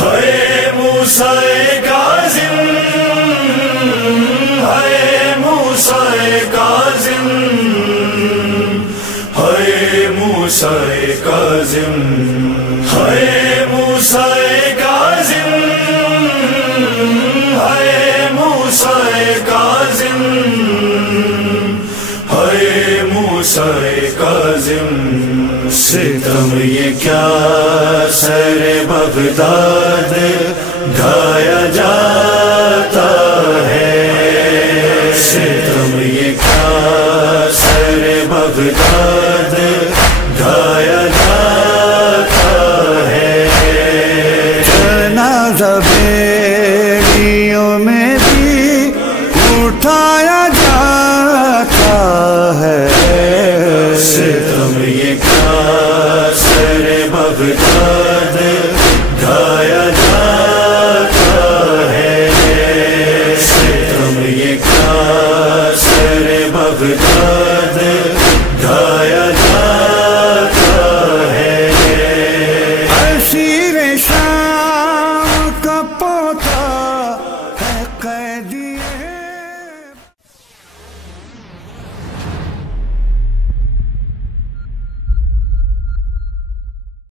ہے موسیٰ کاظم، ہے موسیٰ کاظم، ہے موسیٰ کاظم، ہے موسیٰ کاظم، ہے موسیٰ کاظم، ہے موسیٰ کاظم۔ ستم یہ کیا سر بغداد ڈھایا جاتا ہے، ستم یہ کیا سر بغداد ڈھایا جاتا ہے۔ جنازہ بیڑیوں میں بھی اٹھایا جاتا ہے، ستم یہ کیا سر بغداد ڈھایا جاتا ہے، ستم یہ کیا سر بغداد ڈھایا جاتا ہے۔